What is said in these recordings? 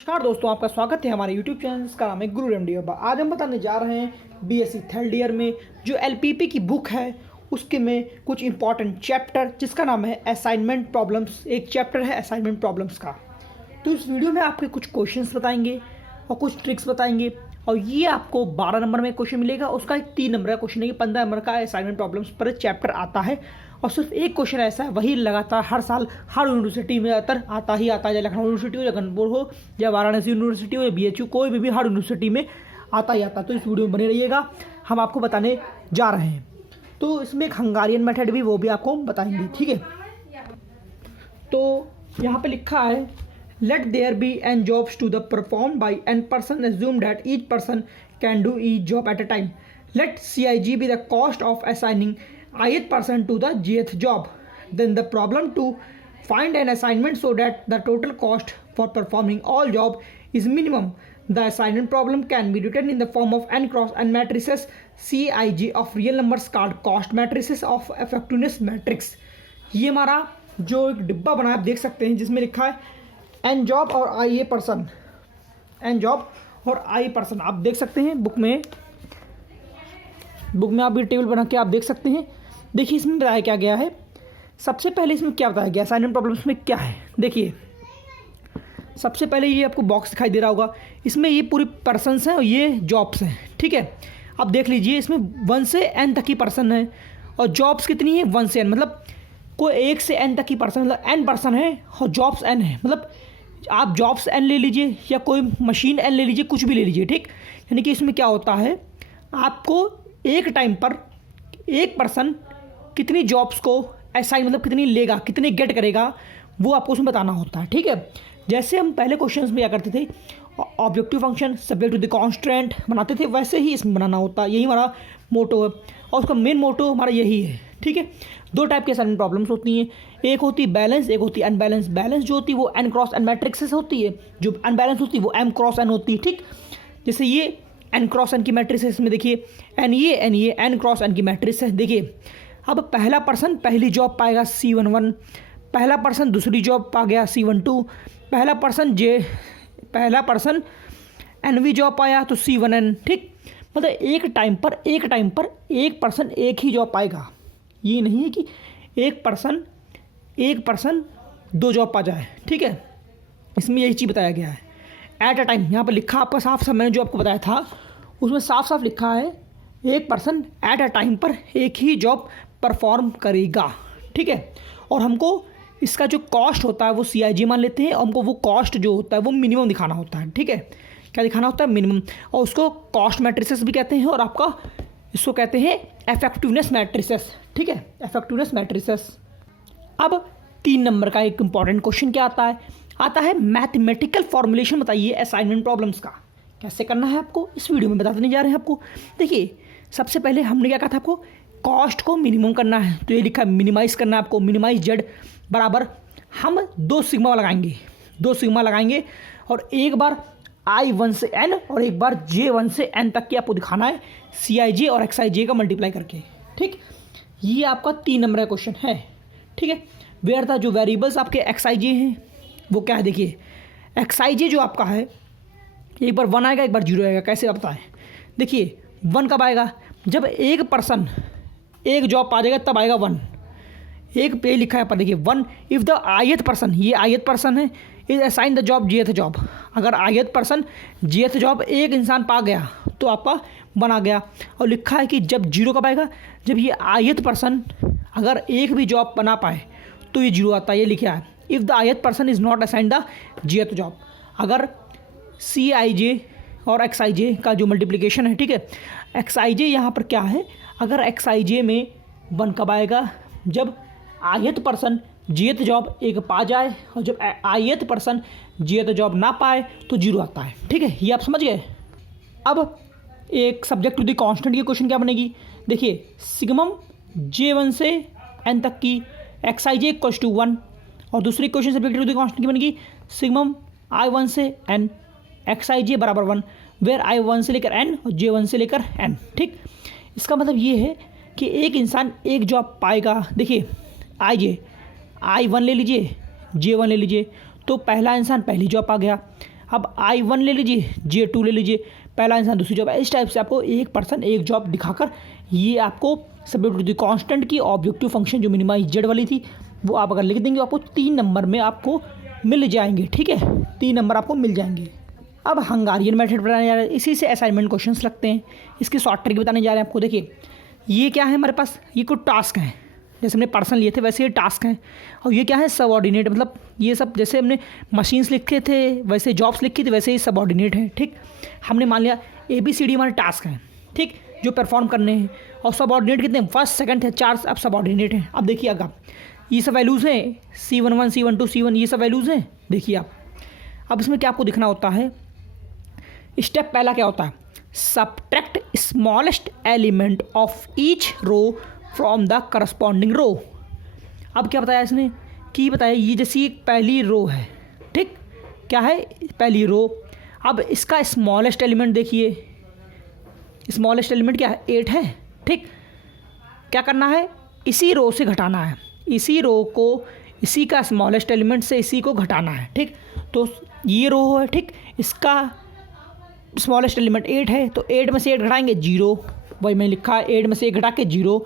नमस्कार दोस्तों, आपका स्वागत है हमारे YouTube चैनल का नाम है गुरु एमडी। आज हम बताने जा रहे हैं बीएससी थर्ड ईयर में जो एलपीपी की बुक है उसके में कुछ इंपॉर्टेंट चैप्टर जिसका नाम है असाइनमेंट प्रॉब्लम्स। एक चैप्टर है असाइनमेंट प्रॉब्लम्स का। तो इस वीडियो में आपके कुछ क्वेश्चंस बताएंगे और कुछ ट्रिक्स बताएंगे और ये आपको 12 नंबर में क्वेश्चन मिलेगा। उसका एक 3 नंबर का क्वेश्चन है, 15 नंबर का असाइनमेंट प्रॉब्लम्स पर चैप्टर आता है। और सिर्फ एक क्वेश्चन ऐसा है, वही लगातार हर साल हर यूनिवर्सिटी में ज़्यादातर आता ही आता है, चाहे लखनऊ यूनिवर्सिटी हो या कानपुर हो या वाराणसी यूनिवर्सिटी हो या बीएचयू, कोई भी हर यूनिवर्सिटी में आता ही आता है। तो इस वीडियो में बने रहिएगा, हम आपको बताने जा रहे हैं। तो इसमें एक हंगारियन मेथड भी, वो भी आपको बताएंगे, ठीक है। तो यहाँ पे लिखा है let there be n jobs to the perform by n person, assume that each person can do each job at a time. Let CIG be the cost of assigning ith person to the jth job. Then the problem to find an assignment so that the total cost for performing all job is minimum. The assignment problem can be written in the form of n cross n matrices CIG of real numbers called cost matrices of effectiveness matrix. ये हमारा जो एक डिब्बा बना है आप देख सकते हैं जिसमें लिखा है n जॉब और i पर्सन, n जॉब और i पर्सन। आप देख सकते हैं बुक में आप भी टेबल बना के आप देख सकते हैं। देखिए इसमें बताया क्या गया है। सबसे पहले इसमें क्या बताया गया असाइनमेंट प्रॉब्लम्स में क्या है। देखिए सबसे पहले ये आपको बॉक्स दिखाई दे रहा होगा, इसमें ये पूरी पर्सन्स हैं और ये जॉब्स हैं, ठीक है। आप देख लीजिए इसमें 1 से n तक की पर्सन है और जॉब्स कितनी है 1 से n, मतलब कोई 1 से n तक की पर्सन, मतलब n पर्सन है और जॉब्स n है। मतलब आप जॉब्स n ले लीजिए या कोई मशीन n ले लीजिए, कुछ भी ले लीजिए, ठीक। यानी कि इसमें क्या होता है, आपको एक टाइम पर एक पर्सन कितनी जॉब्स को असाइन, मतलब कितनी लेगा, कितने गेट करेगा, वो आपको उसमें बताना होता है, ठीक है। जैसे हम पहले क्वेश्चंस में क्या करते थे, objective function subject to the constant बनाते थे, वैसे ही इसमें बनाना होता है। यही हमारा मोटो है और उसका मेन मोटो हमारा यही है, ठीक है। 2 टाइप के असाइनमेंट प्रॉब्लम्स होती हैं, एक होती है बैलेंस, एक होती है अनबैलेंस। बैलेंस जो होती है वो n क्रॉस n मैट्रिक्स से होती है, जो अनबैलेंस होती है वो m क्रॉस n होती है, ठीक। जैसे ये n क्रॉस n की मैट्रिक्स है, इसमें देखिए n ये n क्रॉस n की मैट्रिक्स है। देखिए अब पहला पर्सन पहली जॉब पाएगा C11, पहला पर्सन दूसरी जॉब पा गया C12, पहला पर्सन NV जॉब पाया तो C1n, ठीक। मतलब एक टाइम पर एक पर्सन एक ही जॉब पाएगा। ये नहीं है कि एक पर्सन 2 जॉब पा जाए, ठीक है। इसमें यही चीज़ बताया गया है एट अ टाइम। यहाँ पर लिखा आपका साफ साफ, मैंने जो आपको बताया था उसमें साफ साफ लिखा है एक पर्सन एट अ टाइम पर एक ही जॉब परफॉर्म करेगा, ठीक है। और हमको इसका जो कॉस्ट होता है वो CIG मान लेते हैं और हमको वो कॉस्ट जो होता है वो मिनिमम दिखाना होता है, ठीक है। क्या दिखाना होता है, मिनिमम। और उसको कॉस्ट मैट्रिसेस भी कहते हैं और आपका इसको कहते हैं इफेक्टिवनेस मैट्रिसेस, ठीक है, इफेक्टिवनेस मैट्रिसेस। अब 3 नंबर का एक इंपॉर्टेंट क्वेश्चन क्या आता है मैथमेटिकल फॉर्मुलेशन बताइए असाइनमेंट प्रॉब्लम्स का। कैसे करना है आपको इस वीडियो में बता देने जा रहे हैं आपको। देखिए सबसे पहले हमने क्या कहा था आपको, कॉस्ट को मिनिमम करना है, तो ये लिखा है मिनिमाइज़ करना है आपको। मिनिमाइज जेड बराबर हम 2 सिग्मा लगाएंगे और एक बार I1 से n और एक बार J1 से n तक की आपको दिखाना है CIJ और XIJ का मल्टीप्लाई करके, ठीक। ये आपका 3 नंबर का क्वेश्चन है, ठीक है। वेयर था जो वेरिएबल्स आपके XIJ हैं वो क्या है, देखिए XIJ जो आपका है एक बार 1 आएगा एक बार 0 आएगा। कैसे बताएं, देखिए 1 कब आएगा, जब एक पर्सन एक जॉब पा जाएगा तब आएगा 1। एक पे लिखा है पर देखिए 1 इफ़ द ith पर्सन, ये ith पर्सन है, is assign the job jth job. अगर ith पर्सन jth जॉब एक इंसान पा गया तो आपका 1 आ गया। और लिखा है कि जब 0 कब आएगा, जब ये ith पर्सन अगर एक भी जॉब बना पाए तो ये 0 आता है। ये लिखा है if the ith person is not assign the jth job. अगर CIJ और XIJ का जो मल्टीप्लिकेशन है, ठीक है, XIJ यहाँ पर क्या है, अगर XIJ में 1 कब आएगा, जब ith पर्सन jth जॉब एक पा जाए और जब ith पर्सन jth जॉब ना पाए तो 0 आता है, ठीक है। ये आप समझ गए। अब एक सब्जेक्ट टू द कांस्टेंट की क्वेश्चन क्या बनेगी, देखिए सिग्मम J1 से n तक की XIJ इक्वल्स टू 1 और दूसरी question subject to the constant की बनेगी सिग्मम I1 से n XIJ बराबर 1, वेयर I1 से लेकर n और J1 से लेकर n, ठीक। इसका मतलब ये है कि एक इंसान एक जॉब पाएगा। देखिए I1 ले लीजिए J1 ले लीजिए, तो पहला इंसान पहली जॉब पा गया। अब I1 ले लीजिए, J2 ले लीजिए, पहला इंसान दूसरी जॉब। इस टाइप से आपको एक पर्सन एक जॉब दिखाकर ये आपको सब्जेक्ट कांस्टेंट की ऑब्जेक्टिव फंक्शन जो मिनिमाइज जेड वाली थी वो आप अगर लिख देंगे आपको 3 नंबर में आपको मिल जाएंगे। ठीक है, 3 नंबर आपको मिल जाएंगे। अब हंगारियन मेथड बताने जा रहे हैं, इसी से असाइनमेंट क्वेश्चंस लगते हैं। इसकी शॉर्ट ट्रिक बताने जा रहे हैं आपको। देखिए ये क्या है हमारे पास, ये कुछ टास्क हैं, जैसे हमने पर्सन लिए थे वैसे ये टास्क हैं। और ये क्या है, सबऑर्डिनेट, मतलब ये सब जैसे हमने मशीन्स लिखे थे वैसे जॉब्स लिखी थी वैसे ही सबऑर्डिनेट है। ठीक, हमने मान लिया ABCD हमारे टास्क हैं, ठीक, जो परफॉर्म करने हैं। और सबऑर्डिनेट कितने, फर्स्ट सेकंड है 4, अब सबऑर्डिनेट हैं। अब देखिए अगर ये सब वैल्यूज़ हैं C11 C12 C1, ये सब वैल्यूज़ हैं। देखिए आप अब इसमें क्या आपको दिखना होता है, स्टेप पहला क्या होता है, subtract smallest element of each row from the corresponding row. अब क्या बताया इसने कि बताया ये जैसी एक पहली रो है, ठीक, क्या है पहली रो। अब इसका स्मॉलेस्ट एलिमेंट देखिए, स्मॉलेस्ट एलिमेंट क्या है 8 है। ठीक, क्या करना है, इसी रो से घटाना है, इसी रो को इसी का स्मॉलेस्ट एलिमेंट से इसी को घटाना है। ठीक, तो ये रो है, ठीक, इसका स्मॉलेस्ट एलिमेंट 8 है तो 8 में से 8 घटाएंगे 0, वही मैं लिखा 8 में से 1 घटा के 0।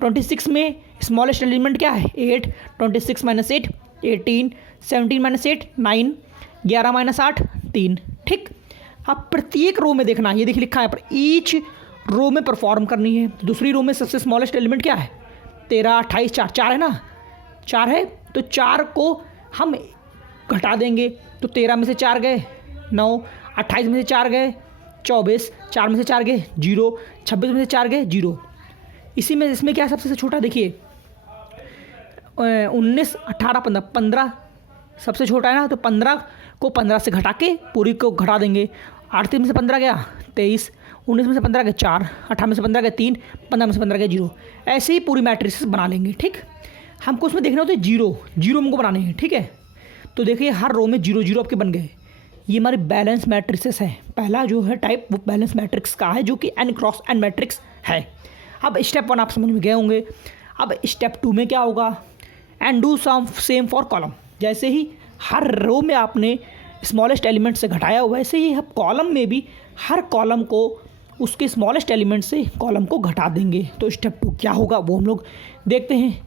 26 में स्मॉलेस्ट एलिमेंट क्या है 8, 26 माइनस 8 18, 17 माइनस 8 9, 11 माइनस 8 3। ठीक, अब प्रत्येक रो में देखना, ये देखिए लिखा है पर ईच रो में परफॉर्म करनी है। दूसरी रो में सबसे स्मॉलेस्ट एलिमेंट क्या है 13 28 4, 4 है ना, 4 है तो 4 को हम घटा देंगे तो 13 में से 4 गए 9, 28 में से 4 गए 24, 4 में से 4 गए 0, 26 में से 4 गए 0। इसी में इसमें क्या सबसे छोटा देखिए 19 18 15, 15 सबसे छोटा है ना, तो 15 को 15 से घटा के पूरी को घटा देंगे। 38 में से 15 गया 23, 19 में से 15 गया 4, 18 में से 15 गया 3, 15 में से 15 गया 0। ऐसे ही पूरी मैट्रिक्स बना लेंगे। ठीक, हमको उसमें देखना होता है 0 0 हमको बनाने हैं। ठीक है, तो देखिए हर रो में 0 0 आपके बन गए। ये हमारी बैलेंस मैट्रिक्स है। पहला जो है टाइप वो बैलेंस मैट्रिक्स का है जो कि n क्रॉस n मैट्रिक्स है। अब स्टेप 1 आप समझ में गए होंगे। अब स्टेप 2 में क्या होगा, and do some same for column. जैसे ही हर रो में आपने स्मॉलेस्ट एलिमेंट से घटाया वैसे ही हम कॉलम में भी हर कॉलम को उसके स्मॉलेस्ट एलिमेंट से कॉलम को घटा देंगे। तो स्टेप 2 क्या होगा वो हम लोग देखते हैं।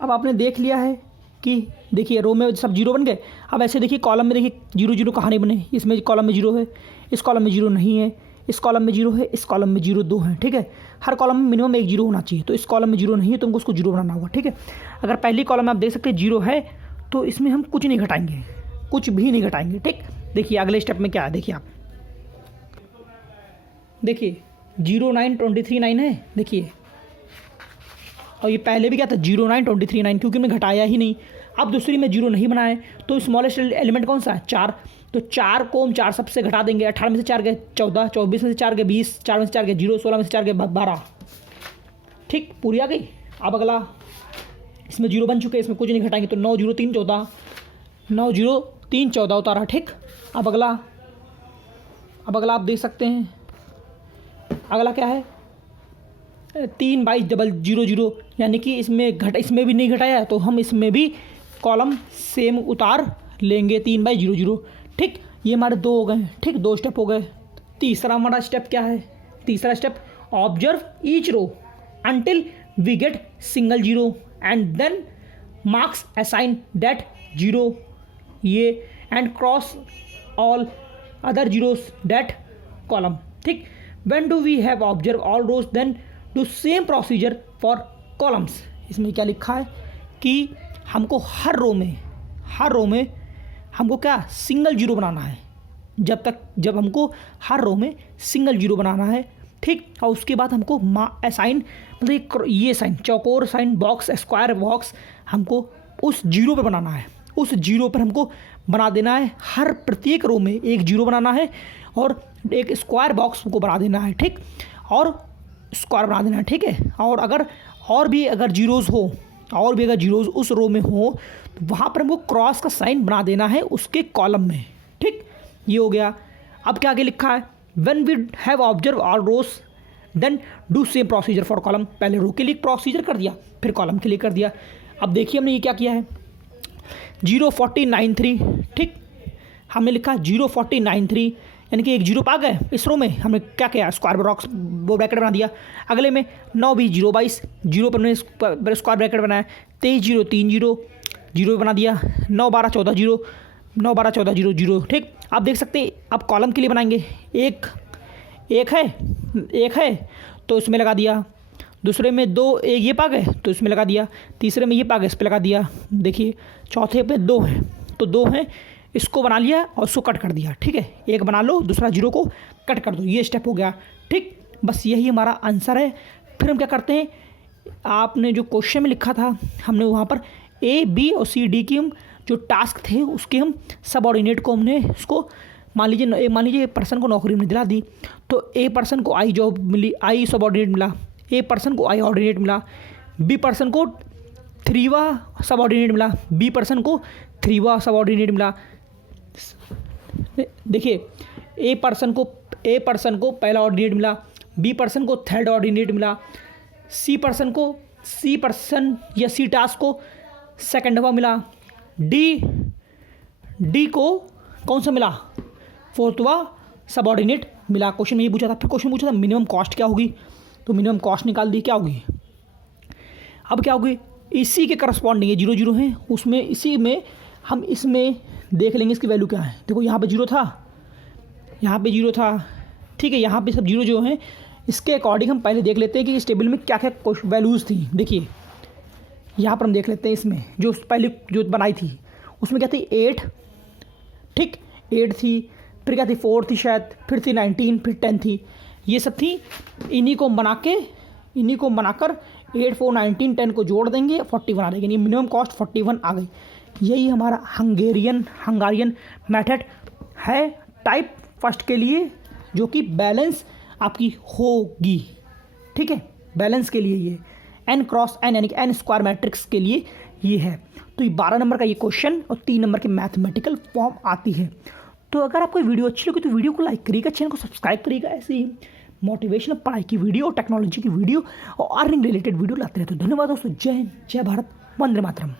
अब आपने देख लिया है कि देखिए रो में सब 0 बन गए। अब ऐसे देखिए कॉलम में देखिए 0 0 कहाँ नहीं बने, इसमें कॉलम में 0 है, इस कॉलम में 0 नहीं है, इस कॉलम में 0 है, इस कॉलम में 0 2 है। ठीक है, हर कॉलम में मिनिमम 1 0 होना चाहिए, तो इस कॉलम में 0 नहीं है तो हमको उसको 0 बनाना होगा। ठीक है, अगर पहली कॉलम में आप देख सकते हैं 0 है तो इसमें हम कुछ नहीं घटाएंगे, कुछ भी नहीं घटाएंगे। ठीक, देखिए अगले स्टेप में क्या है, देखिए आप देखिए 0 9 23 9 है, देखिए, और ये पहले भी क्या था 0 9 23 9 क्योंकि हमने घटाया ही नहीं। अब दूसरी में 0 नहीं बनाए तो स्मॉलेस्ट एलिमेंट कौन सा है 4, तो 4 को हम 4 सबसे घटा देंगे। 18 में से 4 गए 14, 24 में से 4 गए 20, 4 में से 4 गए 0, 16 में से 4 गए 12। ठीक, पूरी आ गई। अब अगला इसमें 0 बन चुके हैं, इसमें कुछ नहीं घटाएंगे तो 9 0 3 14, 9 0 3 14 उतारा। ठीक, अब अगला आप देख सकते हैं अगला क्या है 3 22 0 0, यानी कि इसमें भी नहीं घटाया तो हम इसमें भी कॉलम सेम उतार लेंगे 3 बाई 0 0। ठीक, ये हमारे 2 हो गए। ठीक, 2 स्टेप हो गए। तीसरा हमारा स्टेप क्या है, तीसरा step observe each row until we get single 0 and then marks assign that 0 ये and cross all other zeros that column. ठीक, when do we have observe all rows then do same procedure for columns. इसमें क्या लिखा है कि हमको हर रो में हमको क्या सिंगल 0 बनाना है, जब हमको हर रो में सिंगल 0 बनाना है। ठीक, और उसके बाद हमको असाइन मतलब ये साइन चौकोर साइन बॉक्स स्क्वायर बॉक्स हमको उस 0 पे बनाना है। उस 0 पर हमको बना देना है, हर प्रत्येक रो में एक 0 बनाना है और एक स्क्वायर बॉक्स को बना देना है। ठीक, और स्क्वायर बना देना है। ठीक है, और भी अगर जीरोज़ हो और भी अगर जीरोज़ उस रो में हो तो वहाँ पर हमको क्रॉस का साइन बना देना है उसके कॉलम में। ठीक, ये हो गया। अब क्या आगे लिखा है, when we have observe all rows then do same procedure for column. पहले रो के लिए प्रोसीजर कर दिया फिर कॉलम के लिए कर दिया। अब देखिए हमने ये क्या किया है 0 40 9 3। ठीक, हमने लिखा 0.4093, यानी कि एक जीरो पा गए इस रो में। हमने क्या किया, स्क्वायर बॉक्स वो ब्रैकेट बना दिया। अगले में 9 20 0 22, जीरो पर हमने स्क्वायर ब्रैकेट बनाया। 23 0 3 0, जीरो बना दिया। 9 12 14 0, 9 12 14 0 0। ठीक, आप देख सकते हैं। अब कॉलम के लिए बनाएंगे, एक है तो इसमें लगा दिया। दूसरे में 2 एक ये पा गए तो इसमें लगा दिया। तीसरे में ये पा गए, इस पर लगा दिया। देखिए चौथे पे 2 है तो 2 है, इसको बना लिया और उसको कट कर दिया। ठीक है, एक बना लो, दूसरा जीरो को कट कर दो, ये स्टेप हो गया। ठीक, बस यही हमारा आंसर है। फिर हम क्या करते हैं, आपने जो क्वेश्चन में लिखा था हमने वहाँ पर A B और C D की हम जो टास्क थे उसके हम सबऑर्डिनेट को हमने उसको मान लीजिए पर्सन को नौकरी हमने दिला दी, तो A पर्सन को I जॉब मिली, I सबऑर्डिनेट मिला, A पर्सन को I ऑर्डिनेट मिला, B पर्सन को 3वां सबऑर्डिनेट मिला, B पर्सन को 3वां सबऑर्डिनेट मिला। देखिए A पर्सन को पहला ऑर्डिनेट मिला, B पर्सन को थर्ड ऑर्डिनेट मिला, C पर्सन या C टास्क को सेकंडवा मिला, D को कौन सा मिला, फोर्थवा सबऑर्डिनेट मिला। क्वेश्चन में ये पूछा था। फिर क्वेश्चन पूछा था मिनिमम कॉस्ट क्या होगी, तो मिनिमम कॉस्ट निकाल दी, क्या होगी। अब क्या होगी, इसी के करस्पॉन्डिंग 0 0 है उसमें, इसी में हम इसमें देख लेंगे इसकी वैल्यू क्या है। देखो यहाँ पे 0 था, यहाँ पे 0 था। ठीक है, यहाँ पे सब 0 जो हैं, इसके अकॉर्डिंग हम पहले देख लेते हैं कि इस टेबल में क्या क्या वैल्यूज़ थी। देखिए यहाँ पर हम देख लेते हैं, इसमें जो पहले जो बनाई थी उसमें क्या थी 8, ठीक 8 थी। फिर क्या थी 4 थी शायद, फिर थी 19, फिर 10 थी, ये सब थी। इन्हीं को बनाकर 8 4 19 10 को जोड़ देंगे 41 आ जाएगी, यानी मिनिमम कॉस्ट 41 आ गई। यही हमारा हंगारियन मेथड है टाइप फर्स्ट के लिए, जो कि बैलेंस आपकी होगी। ठीक है, बैलेंस के लिए ये n×n यानी कि n स्क्वायर मैट्रिक्स के लिए ये है। तो ये 12 नंबर का ये क्वेश्चन और 3 नंबर की मैथमेटिकल फॉर्म आती है। तो अगर आपको वीडियो अच्छी लगी तो वीडियो को लाइक करिएगा, चैनल को सब्सक्राइब करिएगा। ऐसे ही मोटिवेशनल पढ़ाई की वीडियो, टेक्नोलॉजी की वीडियो और अर्निंग रिलेटेड वीडियो लाते रहते हैं। धन्यवाद दोस्तों, जय हिंद, जय भारत, वंदे मातरम।